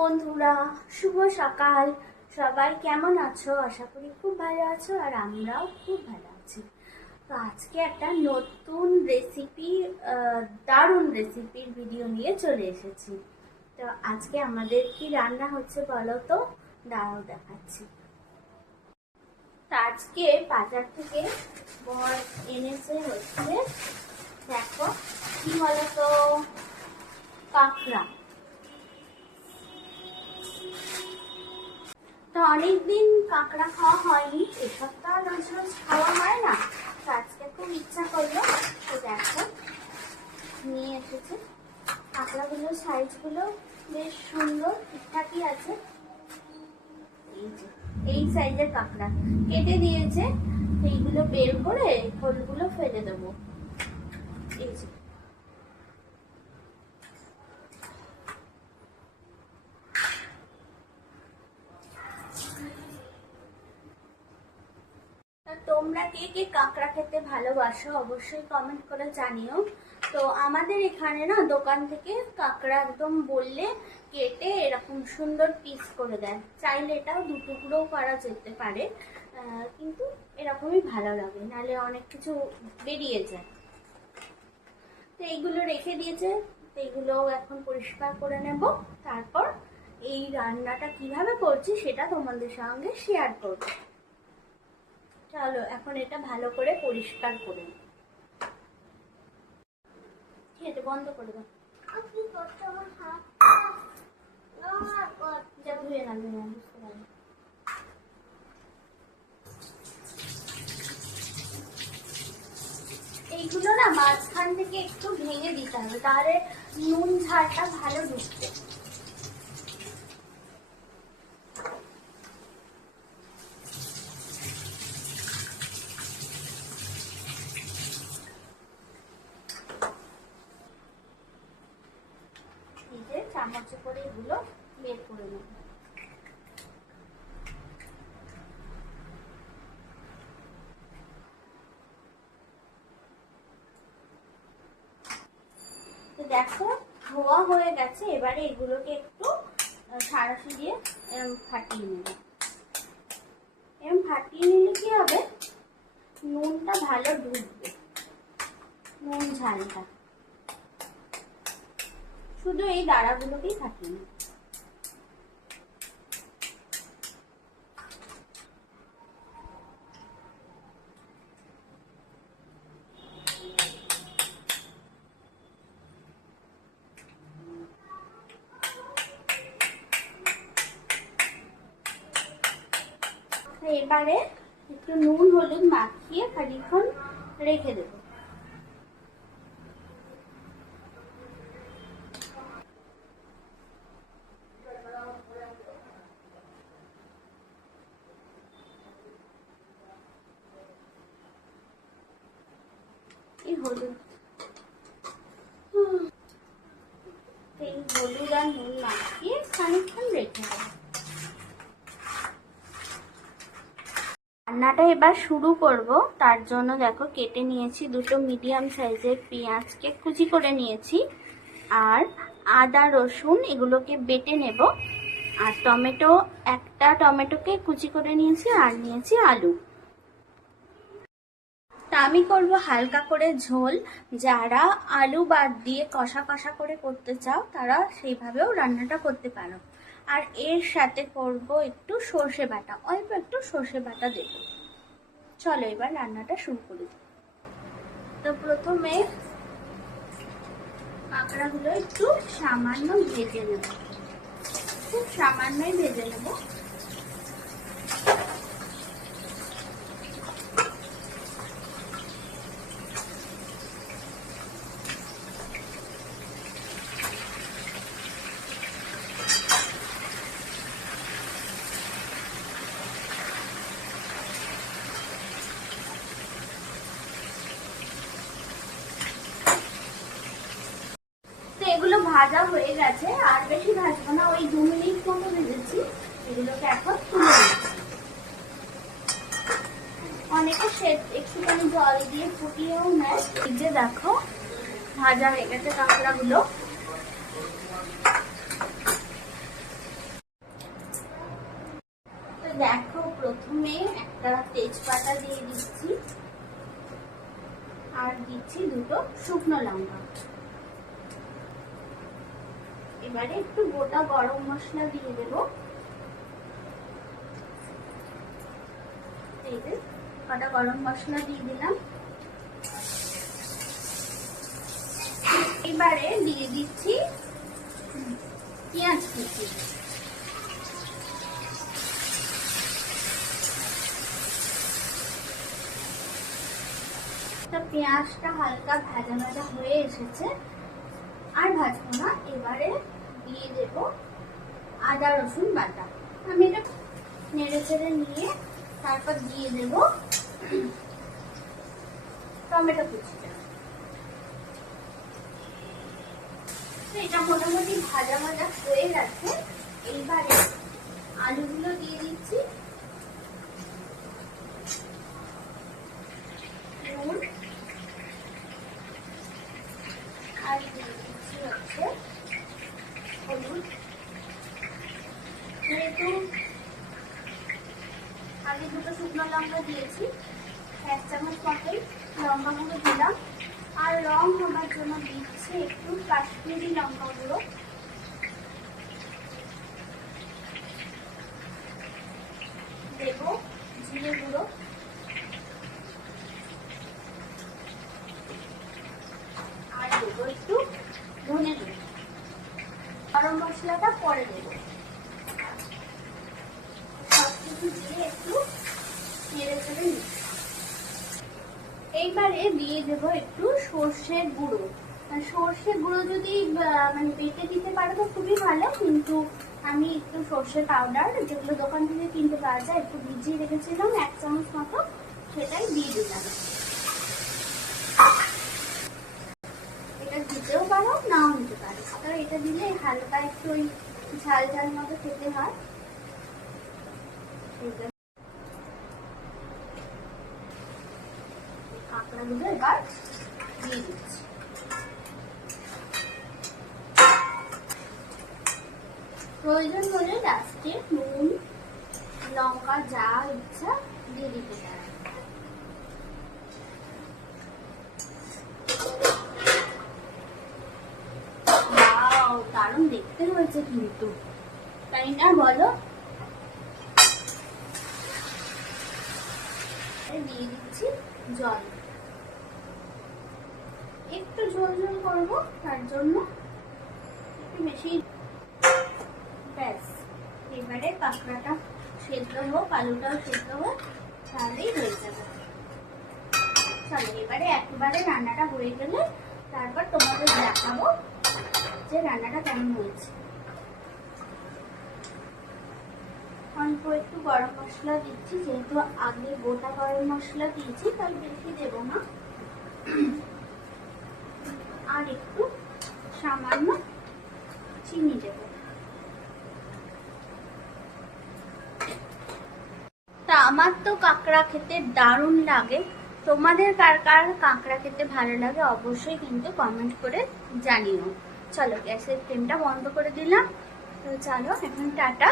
বন্ধুরা, শুভ সকাল। সবাই কেমন আছো? আশা করি খুব ভালো আছো, আর আমরাও খুব ভালো আছি। তো আজকে একটা নতুন রেসিপি, দারুণ রেসিপির ভিডিও নিয়ে চলে এসেছি। তো আজকে আমাদের কি রান্না হচ্ছে বলো তো? দাঁড়াও দেখাচ্ছি। তো আজকে বাজার থেকে বর এনেছে হচ্ছে, দেখো কি বলতো, কাঁকড়া। তো অনেকদিন কাঁকড়া খাওয়া হয়নি, এই সপ্তাহ রোজ রোজ খাওয়া হয় না। তো আজকে খুব ইচ্ছা করলো, তো দেখো নিয়ে এসেছে। কাঁকড়াগুলোর সাইজগুলো বেশ সুন্দর, ঠিকঠাকই আছে। এই যে এই সাইজের কাঁকড়া কেটে দিয়েছে। এইগুলো বের করে খোলগুলো ফেলে দেবো। এই যে তোমরা কে কে কাঁকড়া খেতে ভালোবাসো অবশ্যই কমেন্ট করে জানিও। তো আমাদের এখানে না দোকান থেকে কাঁকড়া একদম বললে কেটে এরকম সুন্দর পিস করে দেয়। চাইলে এটাও দু টুকরোও করা যেতে পারে, কিন্তু এরকমই ভালো লাগে, নাহলে অনেক কিছু বেরিয়ে যায়। তো এইগুলো রেখে দিয়েছে, তো এইগুলো এখন পরিষ্কার করে নেব। তারপর এই রান্নাটা কিভাবে করছি সেটা তোমাদের সঙ্গে শেয়ার করবো। চলো এখন এটা ভালো করে পরিষ্কার করে নিই। খেতে বন্ধ করে দাও। যা ধুয়ে না বুঝতে পারি। এইগুলো না মাঝখান থেকে একটু ভেঙে দিতে হবে, তাহলে নুন ঝালটা ভালো ঢুকবে। চামচে করে এগুলো বের করে নেব। তো দেখো ধোয়া হয়ে গেছে, এবারে এগুলোকে একটু সাঁড়াশি দিয়ে ফাটিয়ে নেব। এরকম ফাটিয়ে নিলে কি হবে, নুনটা ভালো ঢুকবে, নুন ঝালটা। শুধু এই দাঁড়াগুলোকেই ফাটিয়ে নেব। এবারে একটু নুন হলুদ মাখিয়ে খানিকক্ষণ রেখে দেব। হলুদ আর নুন মাখিয়ে খানিকক্ষণ রেখে দেব। রান্নাটা এবার শুরু করব। তার জন্য দেখো কেটে নিয়েছি দুটো মিডিয়াম সাইজের পেঁয়াজকে কুচি করে নিয়েছি, আর আদা রসুন এগুলোকে বেটে নেব, আর টমেটো, একটা টমেটোকে কুচি করে নিয়েছি, আর নিয়েছি আলু। তা আমি করব হালকা করে ঝোল। যারা আলু বাদ দিয়ে কষা কষা করে করতে চাও তারা সেইভাবেও রান্নাটা করতে পারো। আর এর সাথে করব একটু সর্ষে বাটা, অল্প একটু সর্ষে বাটা দেব। চলো এবার রান্নাটা শুরু করি। তো প্রথমে কাঁকড়াগুলো একটু সামান্য ভেজে নেব, খুব সামান্যই ভেজে নেব। এগুলো ভাজা হয়ে গেছে, আর বেশি ভাজবো না, ওই 2 মিনিট মতো ভেজেছি। এগুলোকে এখন তুলে নেব। অনেকে একটুখানি জল দিয়ে ফুটিয়েও নেয়। এই যে দেখো ভাজা হয়ে গেছে কাঁকড়াগুলো। দেখো প্রথমে একটা তেজপাতা দিয়ে দিচ্ছি আর দিচ্ছি দুটো শুকনো লঙ্কা। এবারে একটু গোটা গরম মশলা দিয়ে দেব। এই যে গোটা গরম মশলা দিয়ে দিলাম। এবারে দিয়ে দিচ্ছি পেঁয়াজ কুচি। পেঁয়াজটা হালকা ভাজা ভাজা হয়ে এসেছে, আর ভাজবো না। এবারে দিয়ে দেব আদা রসুন বাটা। আমি এটা নেড়ে চেড়ে নিয়ে তারপর দিয়ে দেব টমেটো কুচিটা। এটা মোটামুটি ভাজা ভাজা হয়ে গেছে। এইবারে আলুগুলো দিয়ে দিচ্ছি, নুন আর দিয়ে দিচ্ছি হচ্ছে হলুদ। যেহেতু আগে দুটো শুকনো লঙ্কা দিয়েছি, 1 চামচ মতোই লঙ্কা গুঁড়ো দিলাম। আর রং হবার জন্য দিচ্ছি একটু কাশ্মীরি লঙ্কা গুঁড়ো। দেব জিরে গুঁড়ো, আর দেবো একটু ধনে গুঁড়ো। গরম মশলাটা পরে দেবো। সবকিছু দিয়ে একটু নেড়ে চেড়ে নিচ্ছি। এইবারে দিয়ে দেব একটু সর্ষের গুঁড়ো। সর্ষের গুঁড়ো যদি মানে বেটে দিতে পারো তো খুবই ভালো, কিন্তু আমি একটু সর্ষের পাউডার যেগুলো দোকান থেকে কিনতে পাওয়া যায় একটু ভিজিয়ে রেখেছিলাম 1 চামচ মতো, সেটাই দিয়ে দিলাম। এটা দিতেও পারো নাও দিতে পারো, তবে এটা দিলে হালকা একটু ওই ঝাল ঝাল মতো খেতে হয়। কাঁকড়াগুলো এবার দিয়ে দিচ্ছি। প্রয়োজন হলে লাস্টে নুন লঙ্কা যা ইচ্ছা দিয়ে দিতে পারে। দারুণ দেখতে হয়েছে কিন্তু, তাই না বলো? দিয়ে দিচ্ছি জল, একটু ঝোল ঝোল করবো তার জন্য একটু বেশি। ব্যাস, এবারে কাঁকড়াটা সেদ্ধ হোক, আলুটাও সেদ্ধ হোক, তাহলেই হয়ে যাবে। চলো এবারে একেবারে রান্নাটা হয়ে গেলে তারপর তোমাদের দেখাবো যে রান্নাটা কেমন হয়েছে। অল্প একটু গরম মশলা দিচ্ছি, যেহেতু আগে গোটা গরম মশলা দিয়েছি তাই বেশি দেব না। আর একটু সামান্য চিনি দেব। তা আমার তো কাঁকড়া খেতে দারুণ লাগে। তোমাদের কার কার কাঁকড়া খেতে ভালো লাগে অবশ্যই কিন্তু কমেন্ট করে জানিও। চলো গ্যাসের ফ্লেমটা বন্ধ করে দিলাম। তো চলো এখন টাটা।